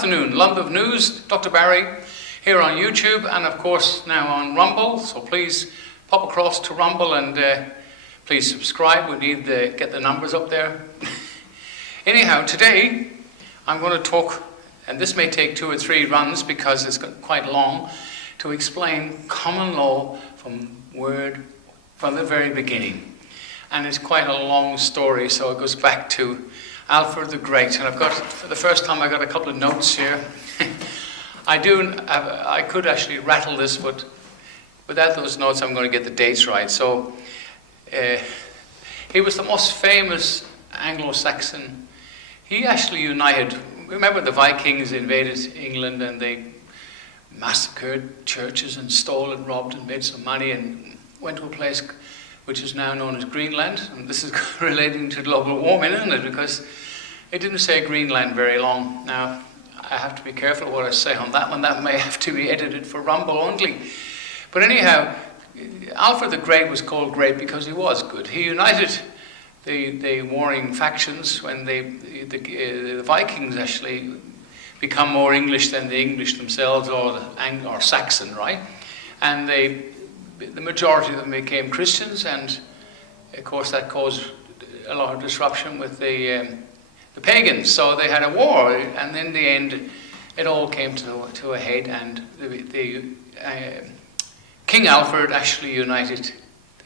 afternoon, Lump of News, Dr. Barry here on YouTube and of course now on Rumble, so please pop across to Rumble and please subscribe. We need to get the numbers up there. Anyhow, today I'm going to talk, and this may take 2 or 3 runs because it's quite long, to explain common law from the very beginning. And it's quite a long story, so it goes back to Alfred the Great. And I've got, for the first time, I got a couple of notes here. I could actually rattle this, but without those notes, I'm going to get the dates right. So, he was the most famous Anglo-Saxon. He actually united. Remember, the Vikings invaded England and they massacred churches and stole and robbed and made some money and went to a place which is now known as Greenland. And this is relating to global warming, isn't it? Because it didn't say Greenland very long. Now, I have to be careful what I say on that one. That may have to be edited for Rumble only. But anyhow, Alfred the Great was called great because he was good. He united the warring factions when the Vikings actually become more English than the English themselves, or Saxon, right? And the majority of them became Christians, and of course that caused a lot of disruption with the pagans. So they had a war, and in the end, it all came to a head, and King Alfred actually united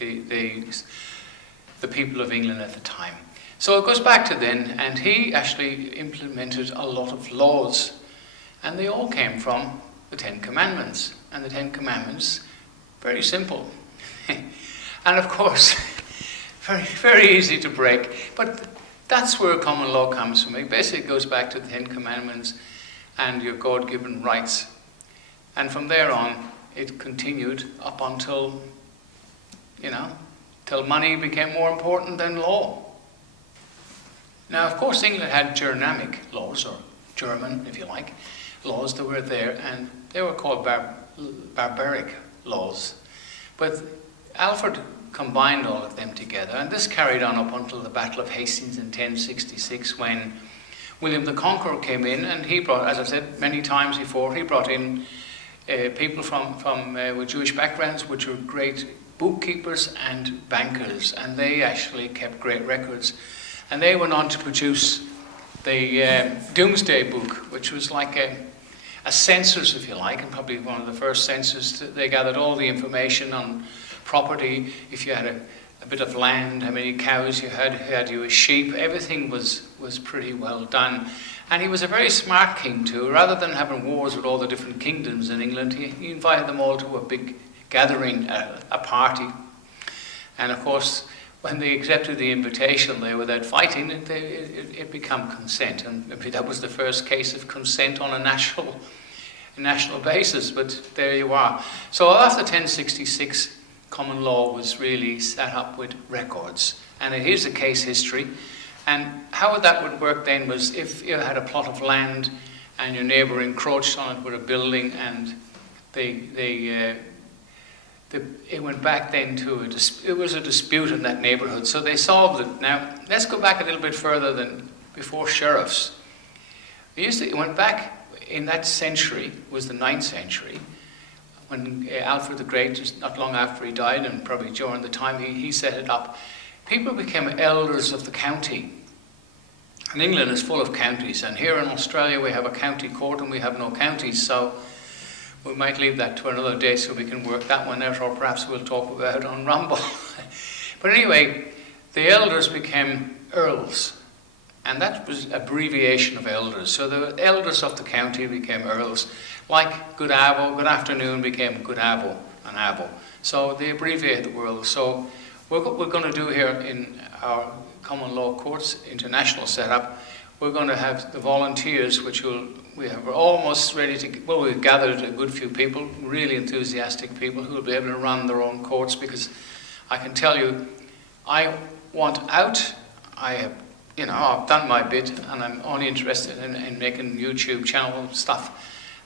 the people of England at the time. So it goes back to then, and he actually implemented a lot of laws, and they all came from the 10 Commandments. And the 10 Commandments, very simple. And of course, very, very easy to break. But that's where common law comes from. It basically goes back to the 10 Commandments and your God-given rights. And from there on, it continued up until, till money became more important than law. Now, of course, England had Germanic laws, or German, if you like, laws that were there, and they were called barbaric laws. But Alfred combined all of them together, and this carried on up until the Battle of Hastings in 1066, when William the Conqueror came in, and he brought, as I've said many times before, he brought in people with Jewish backgrounds, which were great bookkeepers and bankers, and they actually kept great records. And they went on to produce the Doomsday Book, which was like a census, if you like, and probably one of the first censuses. They gathered all the information on property, if you had a bit of land, how many cows you had you a sheep, everything was pretty well done. And he was a very smart king too. Rather than having wars with all the different kingdoms in England, he invited them all to a big gathering, a party. And of course, when they accepted the invitation there without fighting, it became consent. And maybe that was the first case of consent on a national basis, but there you are. So after 1066, common law was really set up with records. And here's the case history. And how that would work then was, if you had a plot of land and your neighbour encroached on it with a building, and it went back then to it was a dispute in that neighbourhood, so they solved it. Now, let's go back a little bit further than before sheriffs. It went back in that century, was the 9th century, when Alfred the Great, just not long after he died, and probably during the time he set it up, people became elders of the county. And England is full of counties, and here in Australia we have a county court and we have no counties, so we might leave that to another day so we can work that one out, or perhaps we'll talk about it on Rumble. But anyway, the elders became earls, and that was an abbreviation of elders. So the elders of the county became earls, like good avo, good afternoon became good avo, and avo. So they abbreviated the world. So what we're going to do here in our common law courts international setup, we're going to have the volunteers, which we're almost ready to, well, we've gathered a good few people, really enthusiastic people who will be able to run their own courts, because I can tell you, I want out. I've done my bit, and I'm only interested in making YouTube channel stuff,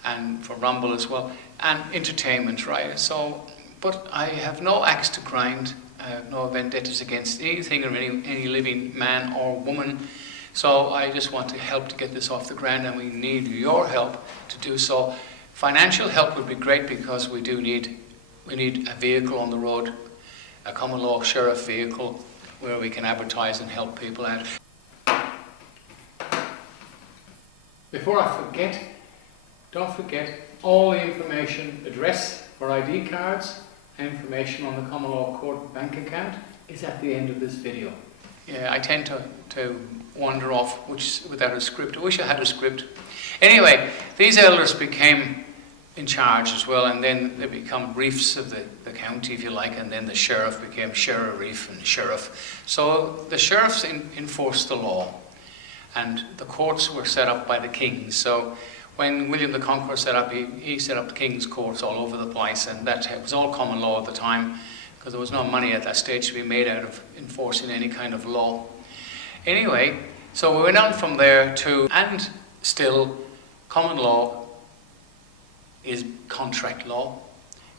and for Rumble as well, and entertainment, right? So, but I have no axe to grind. I have no vendettas against anything or any living man or woman. So I just want to help to get this off the ground, and we need your help to do so. Financial help would be great, because we need a vehicle on the road, a common law sheriff vehicle, where we can advertise and help people out. Before I forget, don't forget all the information, address for ID cards, information on the common law court bank account is at the end of this video. Yeah, I tend to wander off without a script. I wish I had a script. Anyway, these elders became in charge as well, and then they become reefs of the county, if you like, and then the sheriff became sheriff and sheriff. So the sheriffs enforced the law, and the courts were set up by the kings. So when William the Conqueror set up, he set up the king's courts all over the place, and that was all common law at the time, because there was no money at that stage to be made out of enforcing any kind of law. Anyway, so we went on from there to, and still, common law is contract law.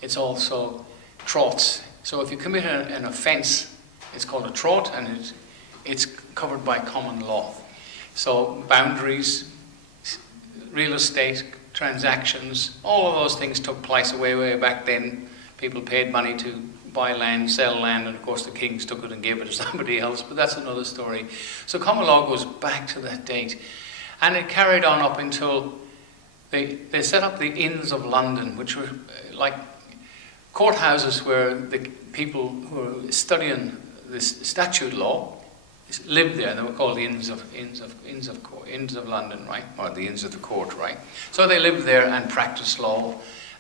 It's also troughs. So if you commit an offence, it's called a trought, and it's covered by common law. So boundaries, real estate transactions, all of those things took place way back then. People paid money to buy land, sell land, and of course the kings took it and gave it to somebody else, but that's another story. So common law goes back to that date, and it carried on up until they set up the Inns of London, which were like courthouses where the people who were studying this statute law lived there. They were called the Inns of London, right? Or the Inns of the Court, right? So they lived there and practiced law,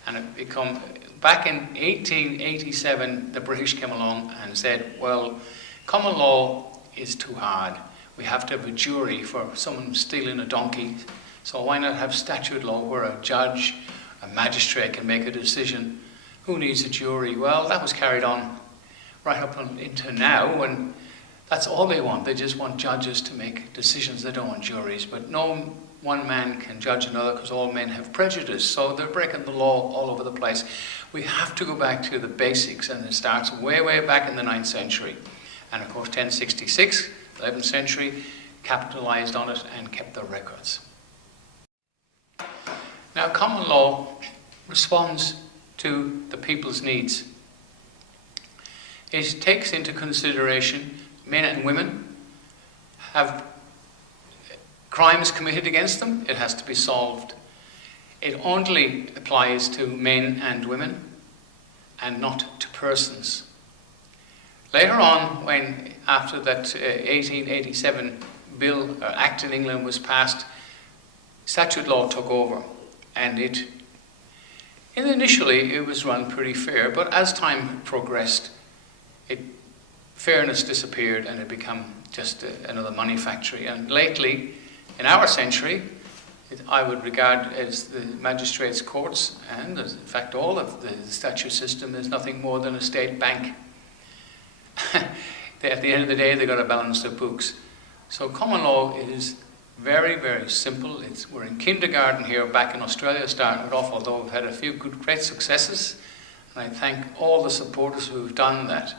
and it become back in 1887. The British came along and said, "Well, common law is too hard. We have to have a jury for someone stealing a donkey. So why not have statute law, where a judge, a magistrate can make a decision? Who needs a jury?" Well, that was carried on right up into now, and that's all they want. They just want judges to make decisions. They don't want juries. But no one man can judge another, because all men have prejudice. So they're breaking the law all over the place. We have to go back to the basics, and it starts way back in the 9th century. And of course 1066, 11th century, capitalized on it and kept the records. Now, common law responds to the people's needs. It takes into consideration men and women have crimes committed against them. It has to be solved. It only applies to men and women, and not to persons. Later on, when after that 1887 bill or act in England was passed, statute law took over. And initially it was run pretty fair, but as time progressed, fairness disappeared, and it became just another money factory. And lately, in our century, I would regard as the magistrates' courts, and in fact all of the statute system, is nothing more than a state bank. At the end of the day, they've got to balance their books. So common law is very simple. We're in kindergarten here back in Australia, starting it off, although we've had a few great successes, and I thank all the supporters who've done that.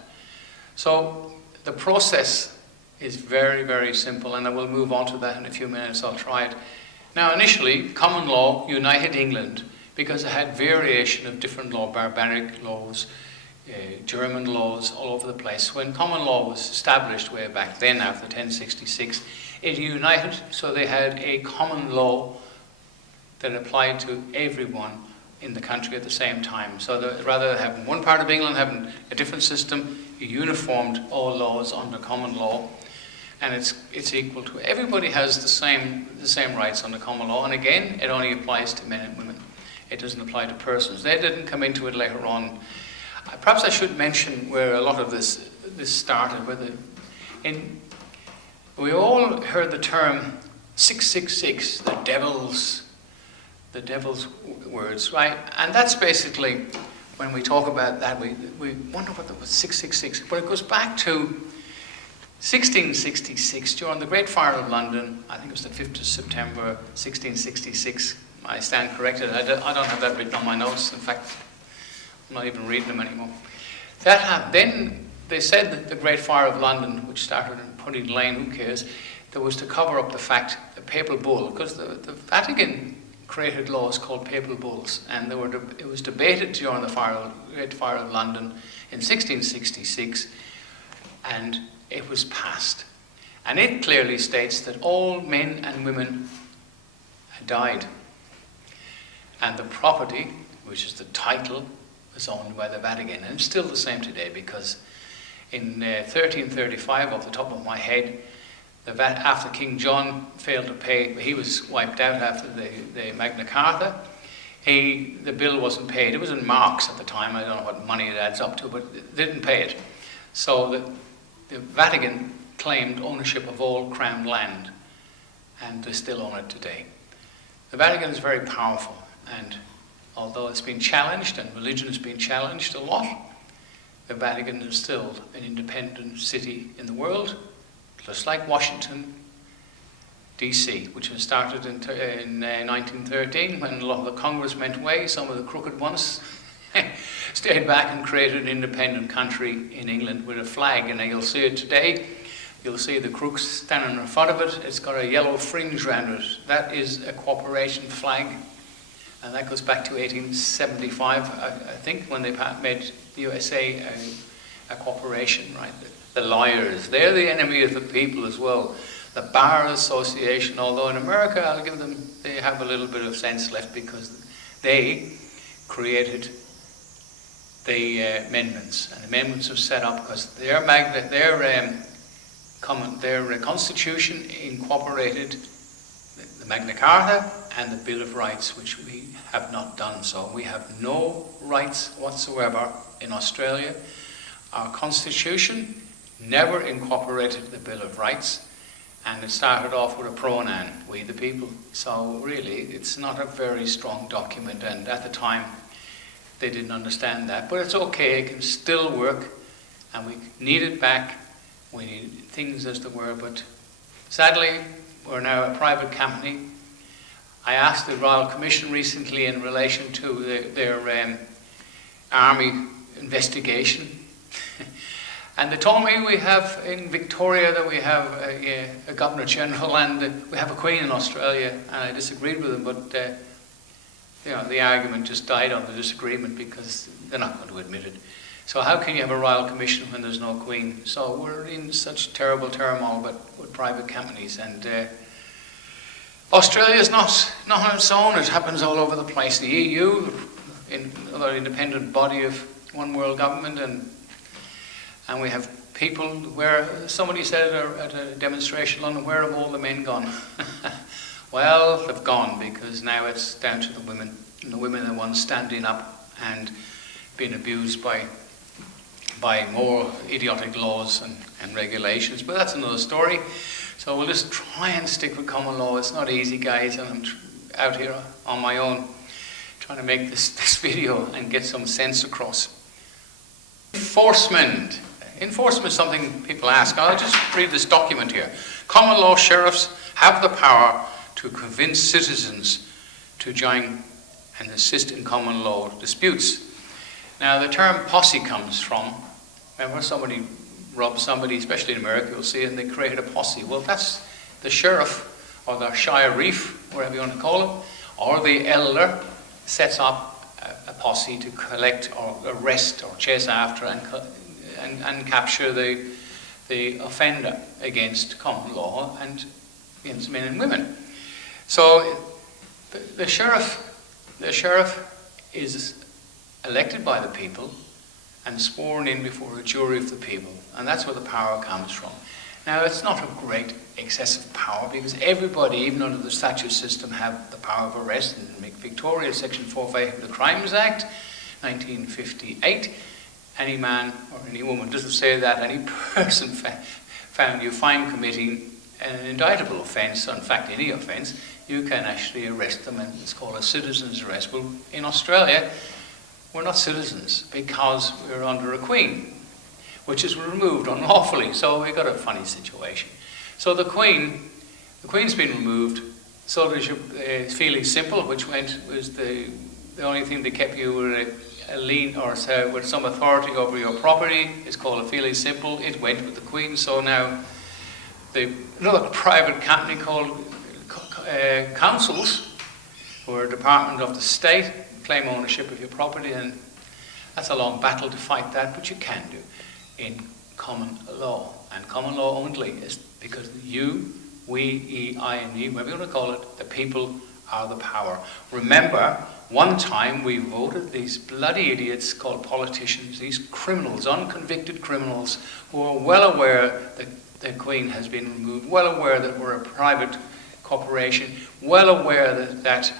So the process is very simple, and I will move on to that in a few minutes. I'll try it. Now, initially, common law united England because it had variation of different law, barbaric laws, German laws all over the place. When common law was established way back then, after 1066, it united, so they had a common law that applied to everyone in the country at the same time. So that rather than having one part of England having a different system, you uniformed all laws under common law, and it's equal to everybody has the same rights under common law. And again, it only applies to men and women. It doesn't apply to persons. They didn't come into it later on. Perhaps I should mention where a lot of this started. We all heard the term 666, the devil's words, right? And that's basically, when we talk about that, we wonder what was 666. But it goes back to 1666, during the Great Fire of London. I think it was the 5th of September, 1666. I stand corrected. I don't have that written on my notes. In fact, I'm not even reading them anymore. Then they said that the Great Fire of London, which started in Pudding Lane, who cares? that was to cover up the fact, the papal bull, because the Vatican created laws called papal bulls, and it was debated during the Great Fire of London in 1666, and it was passed. And it clearly states that all men and women had died, and the property, which is the title, was owned by the Vatican, and it's still the same today, because in 1335, off the top of my head, after King John failed to pay, he was wiped out after the Magna Carta. The bill wasn't paid. It was in marks at the time. I don't know what money it adds up to, but they didn't pay it. So the Vatican claimed ownership of all crown land, and they still own it today. The Vatican is very powerful, and although it's been challenged and religion has been challenged a lot, the Vatican is still an independent city in the world, just like Washington, D.C., which was started in 1913 when a lot of the congressmen went away. Some of the crooked ones stayed back and created an independent country in England with a flag, and you'll see it today. You'll see the crooks standing in front of it. It's got a yellow fringe around it. That is a cooperation flag, and that goes back to 1875, I think, when they made the USA a corporation, right? The lawyers, they're the enemy of the people as well. The Bar Association, although in America, I'll give them, they have a little bit of sense left, because they created the amendments. And amendments are set up because their Constitution incorporated the Magna Carta and the Bill of Rights, which we have not done so. We have no rights whatsoever in Australia. Our Constitution never incorporated the Bill of Rights, and it started off with a pronoun, we the people. So really, it's not a very strong document, and at the time, they didn't understand that. But it's okay, it can still work, and we need it back. We need things as they were, but sadly, we're now a private company. I asked the Royal Commission recently in relation to their army investigation, and they told me we have in Victoria that we have a Governor General and we have a Queen in Australia, and I disagreed with them, but the argument just died on the disagreement because they're not going to admit it. So how can you have a Royal Commission when there's no Queen? So we're in such terrible turmoil with private companies, and Australia is not on its own. It happens all over the place. The EU, another independent body of one world government, and we have people where somebody said at a demonstration in London, where have all the men gone? Well, they've gone, because now it's down to the women, and the women are the ones standing up and being abused by more idiotic laws and regulations. But that's another story. So we'll just try and stick with common law. It's not easy, guys, and I'm out here on my own trying to make this video and get some sense across. Enforcement. Enforcement is something people ask. I'll just read this document here. Common law sheriffs have the power to convince citizens to join and assist in common law disputes. Now, the term posse comes from, remember, somebody robbed somebody, especially in America, you'll see, and they created a posse. Well, that's the sheriff, or the sheriff, whatever you want to call him, or the elder sets up a posse to collect or arrest or chase after and capture the offender against common law and against men and women. So the sheriff is elected by the people and sworn in before a jury of the people, and that's where the power comes from. Now, it's not a great excessive power, because everybody, even under the statute system, have the power of arrest. In Victoria, Section 458 of the Crimes Act, 1958, any man or any woman, doesn't say that, any person found you find committing an indictable offence, in fact any offence, you can actually arrest them, and it's called a citizen's arrest. Well, in Australia, we're not citizens because we're under a queen, which is removed unlawfully. So we've got a funny situation. So the queen's been removed. So there's your feeling simple, which was the only thing that kept you with a lien or with some authority over your property. It's called a feeling simple. It went with the queen. So now another private company called councils, who are a department of the state, claim ownership of your property, and that's a long battle to fight that, but you can do in common law. And common law only is because you, we, E, I, and me, whatever you want to call it, the people are the power. Remember, one time we voted these bloody idiots called politicians, these criminals, unconvicted criminals, who are well aware that the Queen has been removed, well aware that we're a private corporation, well aware that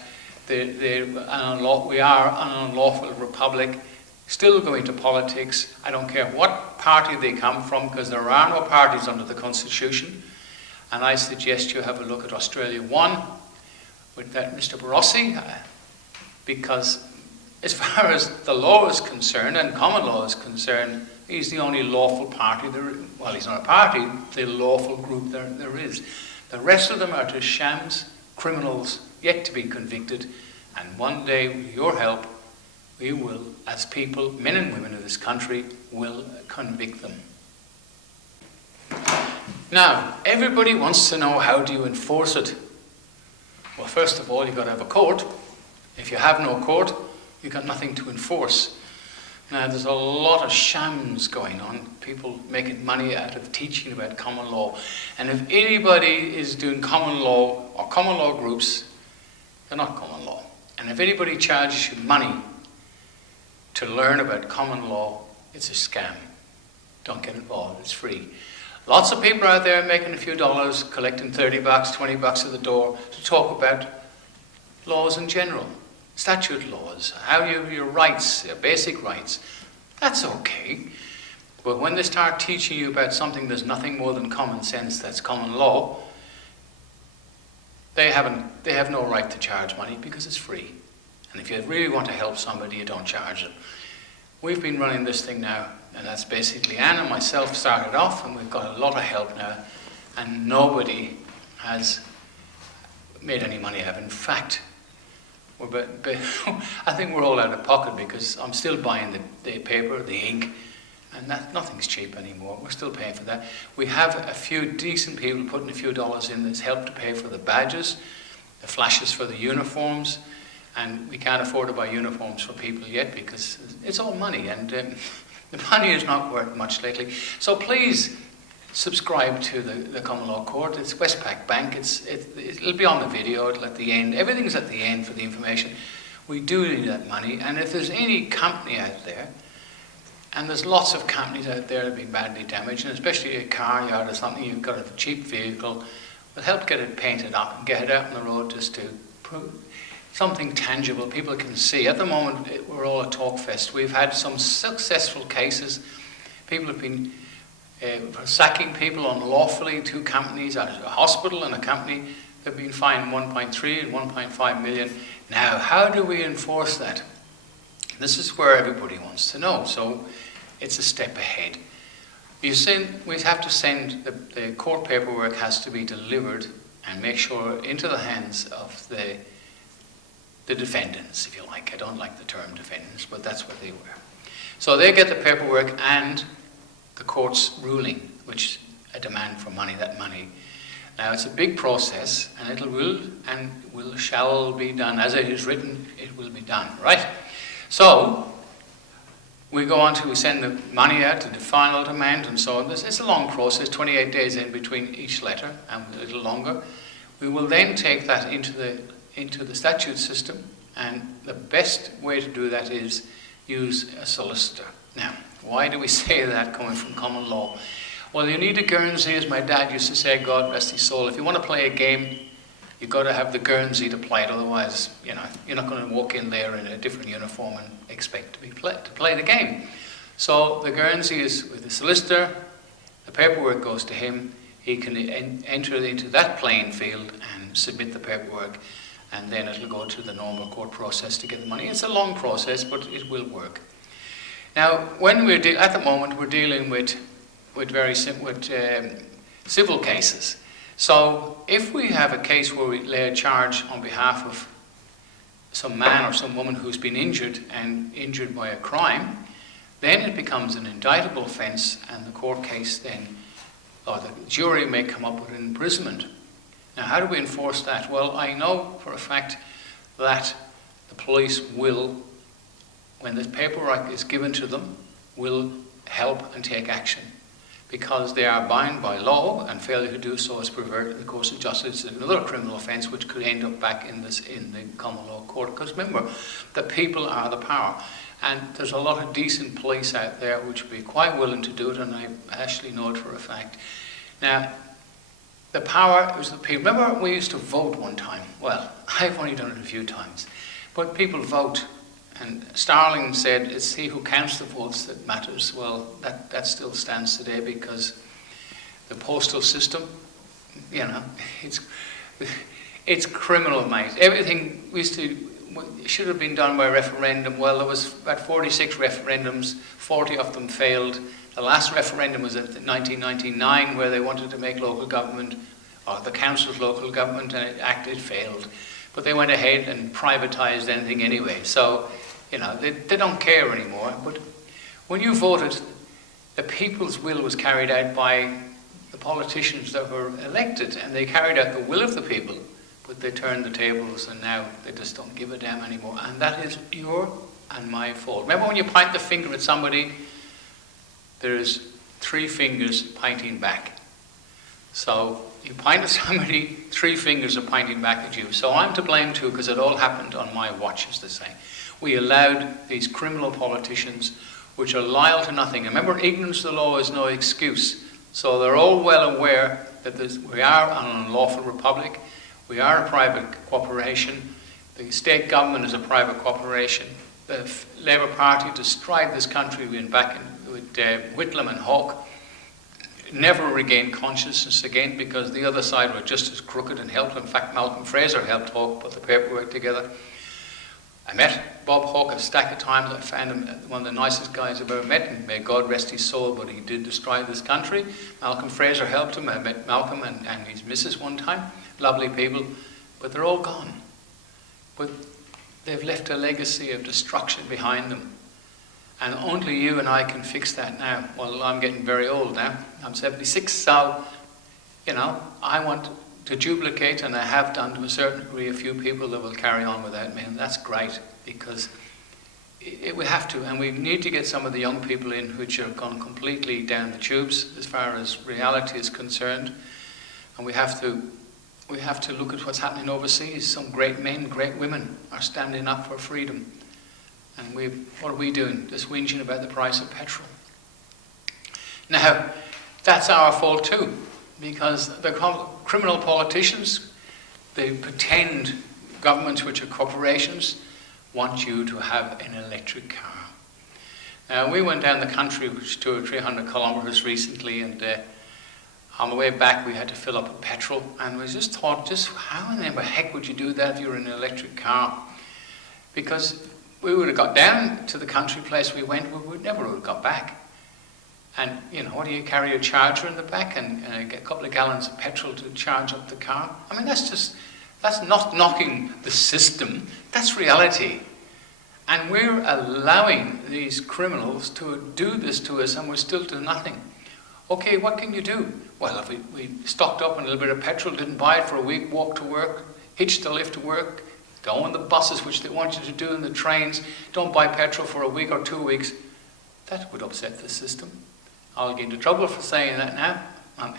we are an unlawful republic, still go into politics. I don't care what party they come from, because there are no parties under the Constitution. And I suggest you have a look at Australia 1 with that Mr. Barossi, because as far as the law is concerned and common law is concerned, he's the only lawful party there. Well, he's not a party, the lawful group there is. The rest of them are just shams, criminals yet to be convicted, and one day, with your help, we will, as people, men and women of this country, will convict them. Now, everybody wants to know, how do you enforce it? Well, first of all, you've got to have a court. If you have no court, you've got nothing to enforce. Now, there's a lot of shams going on, people making money out of teaching about common law. And if anybody is doing common law or common law groups, they're not common law. And if anybody charges you money to learn about common law, it's a scam. Don't get involved, it's free. Lots of people out there making a few dollars, collecting $30, $20 at the door to talk about laws in general. Statute laws, how your rights, your basic rights. That's okay. But when they start teaching you about something that's nothing more than common sense, that's common law, they have no right to charge money because it's free. And if you really want to help somebody, you don't charge them. We've been running this thing now, and that's basically Anne and myself started off, and we've got a lot of help now, and nobody has made any money out of it. In fact, I think we're all out of pocket, because I'm still buying the paper, the ink, and nothing's cheap anymore. We're still paying for that. We have a few decent people putting a few dollars in that's helped to pay for the badges, the flashes for the uniforms, and we can't afford to buy uniforms for people yet because it's all money, and the money is not worth much lately. So please subscribe to the Common Law Court. It's Westpac Bank. It'll be on the video. It'll at the end. Everything's at the end for the information. We do need that money, and if there's any company out there, and there's lots of companies out there that have been badly damaged, and especially a car yard or something, you've got a cheap vehicle, we'll help get it painted up and get it out on the road just to prove something tangible people can see. At the moment, we're all a talk fest. We've had some successful cases. People have been sacking people unlawfully, 2 companies, a hospital and a company. They've been fined 1.3 and 1.5 million. Now, how do we enforce that? This is where everybody wants to know, so it's a step ahead. We have to send, the court paperwork has to be delivered and make sure into the hands of the defendants, if you like. I don't like the term defendants, but that's what they were. So they get the paperwork and the court's ruling, which is a demand for money, that money. Now, it's a big process, and shall be done. As it is written, it will be done, right? So, we send the money out to the final demand and so on. It's a long process, 28 days in between each letter, and a little longer. We will then take that into the statute system, and the best way to do that is use a solicitor. Now, why do we say that coming from common law? Well, you need a Guernsey, as my dad used to say, God rest his soul. If you want to play a game, you've got to have the Guernsey to play it. Otherwise, you're not going to walk in there in a different uniform and expect to play the game. So the Guernsey is with the solicitor. The paperwork goes to him. He can enter into that playing field and submit the paperwork, and then it'll go to the normal court process to get the money. It's a long process, but it will work. Now, when at the moment, we're dealing with very simple civil cases. So if we have a case where we lay a charge on behalf of some man or some woman who's been injured by a crime, then it becomes an indictable offence, and the court case then or the jury may come up with an imprisonment. Now, how do we enforce that? Well, I know for a fact that the police will, when this paperwork is given to them, will help and take action, because they are bound by law, and failure to do so is perverting the course of justice. It's another criminal offence which could end up back in the common law court. Because remember, the people are the power, and there's a lot of decent police out there which would be quite willing to do it, and I actually know it for a fact. Now, the power is the people. Remember, we used to vote one time. Well, I've only done it a few times, but people vote. And Starling said, it's he who counts the votes that matters. Well, that still stands today, because the postal system, you know, it's criminal, mate. Everything should have been done by referendum. Well, there was about 46 referendums, 40 of them failed. The last referendum was in 1999, where they wanted to make local government, or the council's local government, and it failed. But they went ahead and privatised anything anyway. So, you know, they don't care anymore. But when you voted, the people's will was carried out by the politicians that were elected, and they carried out the will of the people, but they turned the tables, and now they just don't give a damn anymore. And that is your and my fault. Remember, when you point the finger at somebody, there's 3 fingers pointing back. So you point at somebody, 3 fingers are pointing back at you. So I'm to blame too, because it all happened on my watch, as they say. We allowed these criminal politicians, which are loyal to nothing. Remember, ignorance of the law is no excuse. So they're all well aware that we are an unlawful republic. We are a private corporation. The state government is a private corporation. The Labour Party destroyed this country with Whitlam and Hawke. Never regained consciousness again, because the other side were just as crooked and helped. In fact, Malcolm Fraser helped Hawke put the paperwork together. I met Bob Hawke a stack of times. I found him one of the nicest guys I've ever met, and may God rest his soul, but he did destroy this country. Malcolm Fraser helped him. I met Malcolm and his missus one time. Lovely people, but they're all gone. But they've left a legacy of destruction behind them. And only you and I can fix that now. Well, I'm getting very old now. I'm 76, so, you know, I want to duplicate, and I have done to a certain degree, a few people that will carry on without me, and that's great, because we have to, and we need to get some of the young people in which are gone completely down the tubes as far as reality is concerned, and we have to look at what's happening overseas. Some great men, great women are standing up for freedom, and what are we doing? Just whinging about the price of petrol. Now, that's our fault too, because the criminal politicians, they pretend governments, which are corporations, want you to have an electric car. Now, we went down the country, which 200 or 300 kilometres recently, and on the way back we had to fill up with petrol, and we just thought, how in the heck would you do that if you were in an electric car? Because we would have got down to the country place we went, we never would have got back. And, you know, what do you carry a charger in the back and get a couple of gallons of petrol to charge up the car? I mean, that's not knocking the system, that's reality. And we're allowing these criminals to do this to us, and we're still doing nothing. Okay, what can you do? Well, if we stocked up on a little bit of petrol, didn't buy it for a week, walked to work, hitched the lift to work, go on the buses, which they want you to do, in the trains, don't buy petrol for a week or 2 weeks, that would upset the system. I'll get into trouble for saying that now. I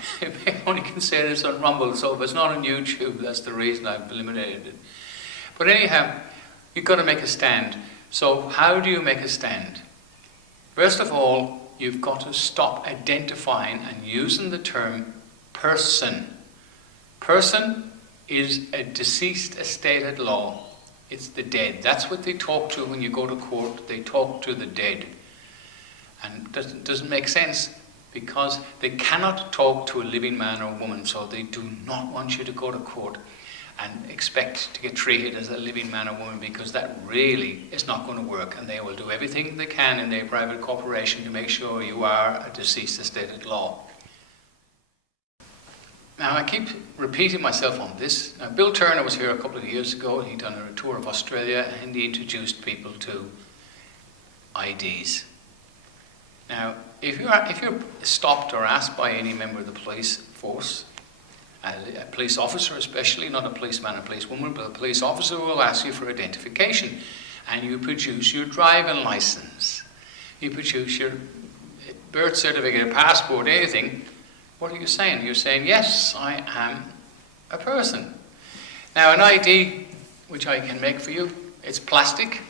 only can say this on Rumble, so if it's not on YouTube, that's the reason I've eliminated it. But anyhow, you've got to make a stand. So how do you make a stand? First of all, you've got to stop identifying and using the term person. Person is a deceased estate at law. It's the dead. That's what they talk to when you go to court. They talk to the dead. And it doesn't make sense, because they cannot talk to a living man or woman, so they do not want you to go to court and expect to get treated as a living man or woman, because that really is not going to work, and they will do everything they can in their private corporation to make sure you are a deceased estate at law. Now, I keep repeating myself on this. Now, Bill Turner was here a couple of years ago. He'd done a tour of Australia, and he introduced people to IDs. Now, if you're stopped or asked by any member of the police force, a police officer especially, not a policeman or policewoman, but a police officer will ask you for identification, and you produce your driving license, you produce your birth certificate, a passport, anything. What are you saying? You're saying, yes, I am a person. Now, an ID, which I can make for you, it's plastic.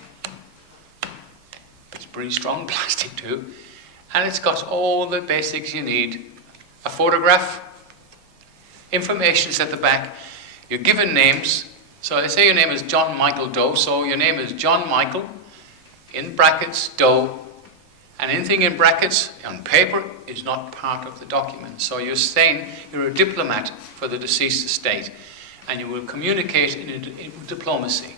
It's pretty strong plastic too. And it's got all the basics you need. A photograph, information's at the back, your given names. So let's say your name is John Michael Doe, so your name is John Michael, in brackets, Doe, and anything in brackets on paper is not part of the document. So you're saying you're a diplomat for the deceased estate, and you will communicate in diplomacy.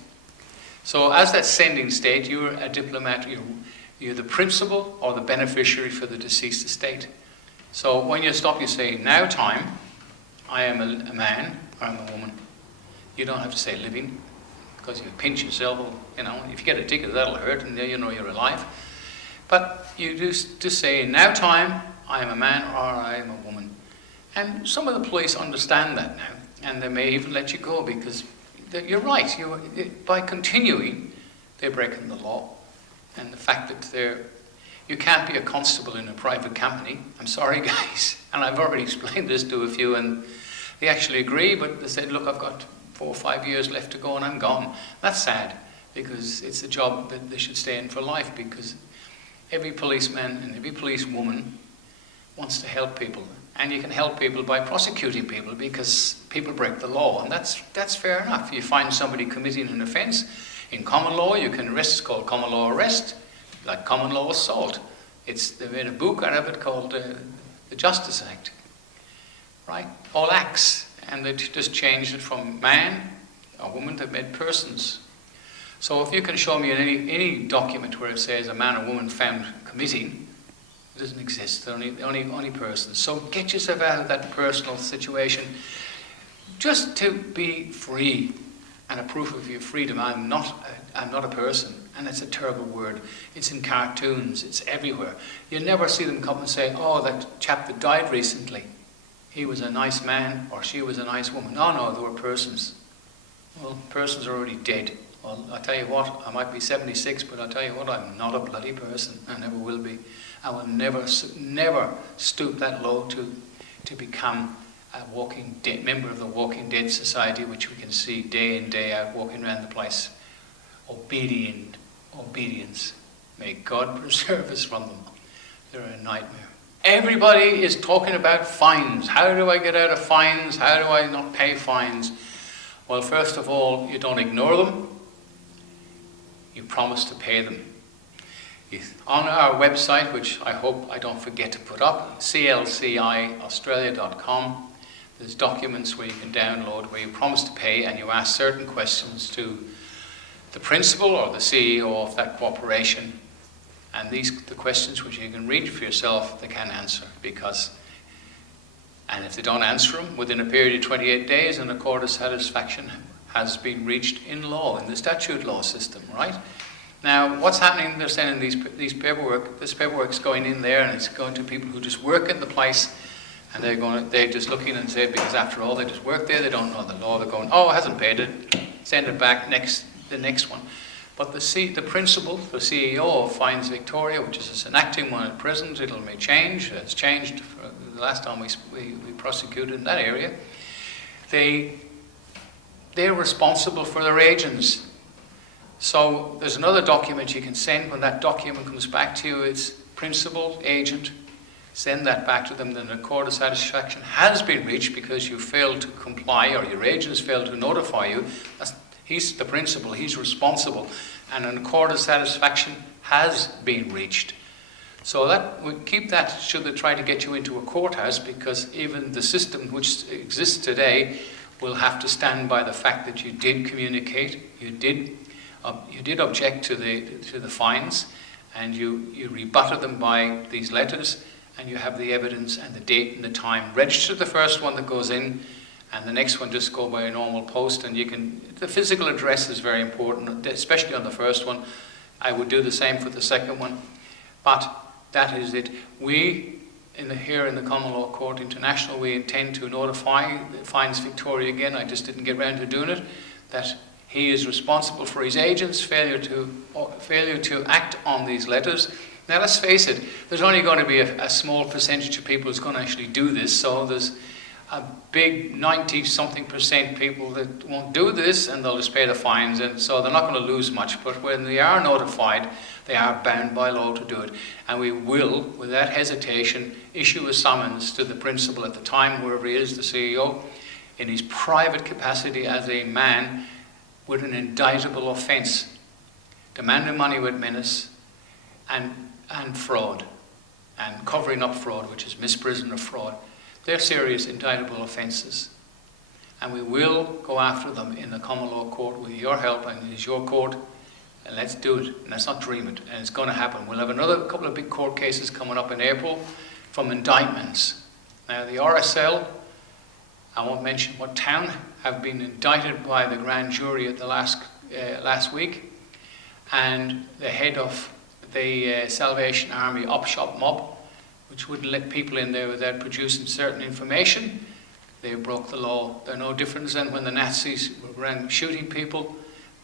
So as that sending state, you're a diplomat, you're the principal or the beneficiary for the deceased estate. So when you stop, you say, now time, I am a man or I'm a woman. You don't have to say living, because you pinch yourself, you know, if you get a ticket that'll hurt, and then you know you're alive. But you just say, now time, I am a man or I am a woman. And some of the police understand that now, and they may even let you go, because you're right, by continuing, they're breaking the law. And the fact that you can't be a constable in a private company. I'm sorry, guys. And I've already explained this to a few, and they actually agree, but they said, look, I've got 4 or 5 years left to go and I'm gone. That's sad, because it's a job that they should stay in for life, because every policeman and every policewoman wants to help people. And you can help people by prosecuting people, because people break the law, and that's fair enough. You find somebody committing an offence, in common law you can arrest, it's called common law arrest, like common law assault. They made a book out of it called the Justice Act, right? All acts, and they just changed it from man or woman to made persons. So if you can show me any document where it says a man or woman found committing, it doesn't exist. They're only persons. So get yourself out of that personal situation, just to be free, and a proof of your freedom. I'm not a person, and it's a terrible word. It's in cartoons. It's everywhere. You never see them come and say, "Oh, that chap that died recently, he was a nice man or she was a nice woman." No, they were persons. Well, persons are already dead. Well, I tell you what, I might be 76, but I tell you what, I'm not a bloody person. I never will be. I will never stoop that low to become a member of the Walking Dead Society, which we can see day in, day out, walking around the place. Obedience. May God preserve us from them. They're a nightmare. Everybody is talking about fines. How do I get out of fines? How do I not pay fines? Well, first of all, you don't ignore them. You promise to pay them. On our website, which I hope I don't forget to put up, clciaustralia.com, there's documents where you can download where you promise to pay, and you ask certain questions to the principal or the CEO of that corporation. And the questions which you can read for yourself, they can answer, and if they don't answer them within a period of 28 days, an accord of satisfaction has been reached in law, in the statute law system, right? Now, what's happening, they're sending this paperwork's going in there, and it's going to people who just work in the place, and they're just looking and say, because after all, they just work there, they don't know the law, they're going, oh, hasn't paid it, send it back, the next one. But the principal, the CEO of Fines Victoria, which is an acting one at present, may change, it's changed for the last time we prosecuted in that area, they're responsible for their agents. So there's another document you can send. When that document comes back to you, it's principal, agent, send that back to them. Then an accord of satisfaction has been reached because you failed to comply, or your agents failed to notify you. He's the principal, he's responsible, and an accord of satisfaction has been reached. So that we keep that should they try to get you into a courthouse, because even the system which exists today will have to stand by the fact that you did communicate, you did object to the fines, and you rebutted them by these letters, and you have the evidence and the date and the time. Register the first one that goes in, and the next one just go by a normal post, and the physical address is very important, especially on the first one. I would do the same for the second one. But That is it. We, here in the Common Law Court International, we intend to notify Fines Victoria again, I just didn't get around to doing it, that he is responsible for his agents' failure to act on these letters. Now let's face it, there's only going to be a small percentage of people who's going to actually do this, so there's a big 90-something% people that won't do this and they'll just pay the fines, and so they're not going to lose much. But when they are notified, they are bound by law to do it. And we will, without hesitation, issue a summons to the principal at the time, wherever he is, the CEO, in his private capacity as a man with an indictable offence, demanding money with menace, and fraud, and covering up fraud, which is misprision of fraud. They're serious indictable offences. And we will go after them in the common law court with your help, and it is your court, and let's do it. And let's not dream it. And it's going to happen. We'll have another couple of big court cases coming up in April from indictments. Now the RSL, I won't mention what town, have been indicted by the grand jury at the last week, and the head of the Salvation Army op-shop mob, which wouldn't let people in there without producing certain information. They broke the law. They're no different than when the Nazis were around shooting people.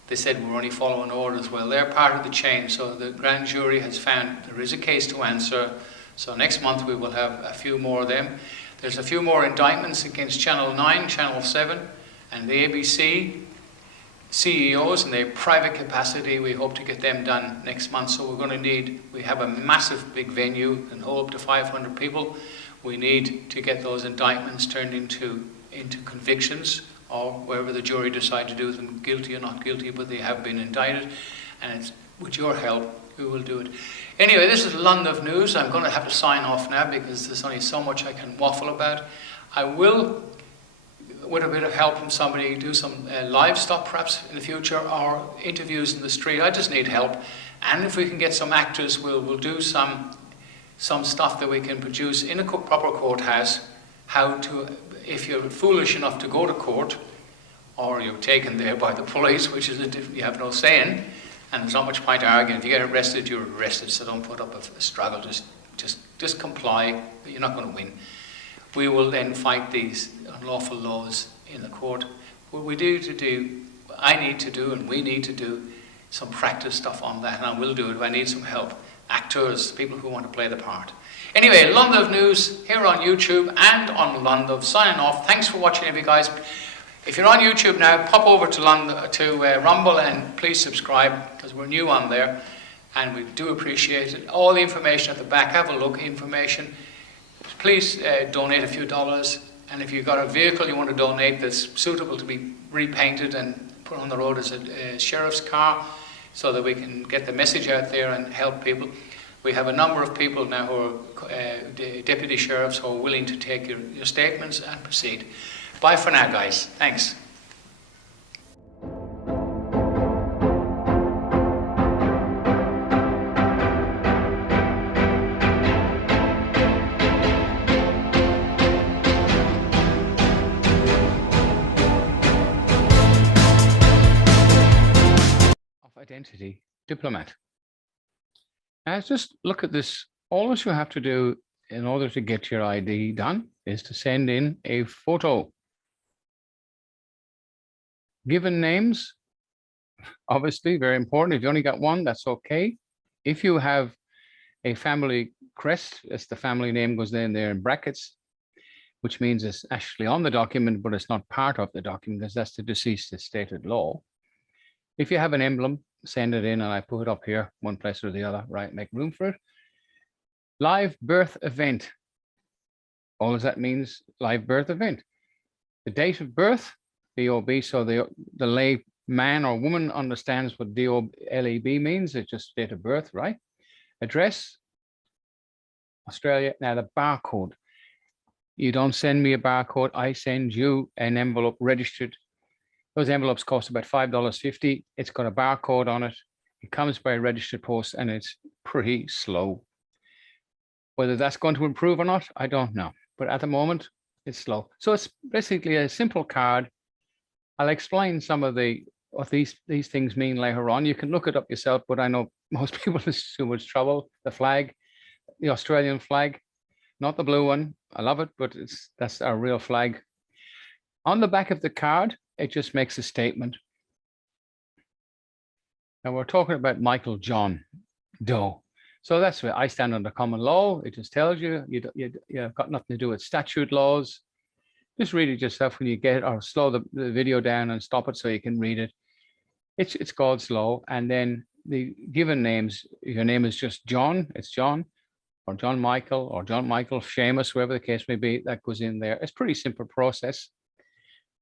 They said we're only following orders. Well, they're part of the chain, so the grand jury has found there is a case to answer. So next month we will have a few more of them. There's a few more indictments against Channel 9, Channel 7, and the ABC CEOs in their private capacity. We hope to get them done next month. So we have a massive big venue and hold up to 500 people. We need to get those indictments turned into convictions, or wherever the jury decide to do them, guilty or not guilty, but they have been indicted, and it's with your help we will do it. Anyway, this is London News. I'm going to have to sign off now because there's only so much I can waffle about. I will, with a bit of help from somebody, do some live stuff perhaps in the future, or interviews in the street. I just need help, and if we can get some actors, we'll do some stuff that we can produce in a proper courthouse. How to, if you're foolish enough to go to court, or you're taken there by the police, which is you have no saying, and there's not much point arguing. If you get arrested, you're arrested. So don't put up a struggle. Just comply. You're not going to win. We will then fight these unlawful laws in the court. What we I need to do, and we need to do some practice stuff on that, and I will do it. I need some help. Actors, people who want to play the part. Anyway, London News here on YouTube and on London. Signing off. Thanks for watching, every guys. If you're on YouTube now, pop over to Rumble and please subscribe, because we're new on there, and we do appreciate it. All the information at the back. Have a look. Information. Please donate a few dollars, and if you've got a vehicle you want to donate that's suitable to be repainted and put on the road as a sheriff's car, so that we can get the message out there and help people. We have a number of people now who are deputy sheriffs who are willing to take your statements and proceed. Bye for now, guys. Thanks. Identity diplomat. Now just look at this. All that you have to do in order to get your ID done is to send in a photo. Given names, obviously very important. If you only got one, that's okay. If you have a family crest, as the family name goes in there in brackets, which means it's actually on the document, but it's not part of the document because that's the deceased stated law. If you have an emblem, send it in, and I put it up here, one place or the other, right? Make room for it. Live birth event. All that means live birth event. The date of birth, DOB, so the lay man or woman understands what DOLEB means. It's just date of birth, right? Address, Australia. Now the barcode. You don't send me a barcode. I send you an envelope registered. Those envelopes cost about $5.50. It's got a barcode on it. It comes by a registered post, and it's pretty slow. Whether that's going to improve or not, I don't know. But at the moment, it's slow. So it's basically a simple card. I'll explain some of what these things mean later on. You can look it up yourself, but I know most people is too much trouble. The flag, the Australian flag, not the blue one. I love it, but that's our real flag. On the back of the card, it just makes a statement. And we're talking about Michael John Doe. So that's where I stand under common law. It just tells you you've got nothing to do with statute laws. Just read it yourself when you get it, or slow the video down and stop it so you can read it. It's God's law. And then the given names, your name is just John, it's John, or John Michael, Seamus, whoever the case may be, that goes in there. It's pretty simple process.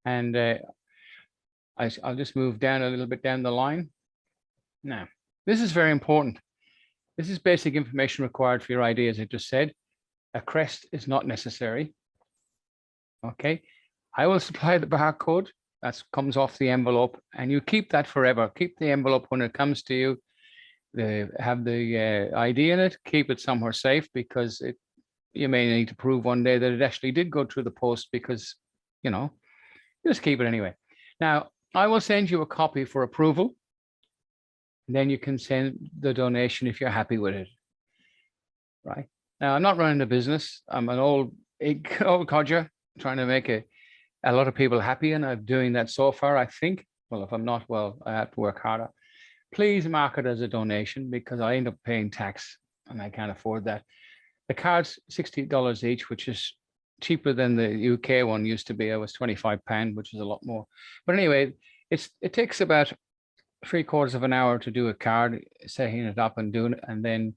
And I'll just move down a little bit down the line. Now, this is very important. This is basic information required for your ID, as I just said. A crest is not necessary. Okay, I will supply the barcode that comes off the envelope, and you keep that forever. Keep the envelope when it comes to you. Have the ID in it. Keep it somewhere safe, because you may need to prove one day that it actually did go through the post, because, just keep it anyway. Now, I will send you a copy for approval. Then you can send the donation if you're happy with it. Right. Now, I'm not running a business. I'm an old codger trying to make a lot of people happy, and I'm doing that so far, I think. Well, if I'm not, well, I have to work harder. Please mark it as a donation, because I end up paying tax and I can't afford that. The card's $60 each, which is cheaper than the UK one used to be. It was £25, which is a lot more. But anyway, it takes about 3/4 of an hour to do a card, setting it up and doing it, and then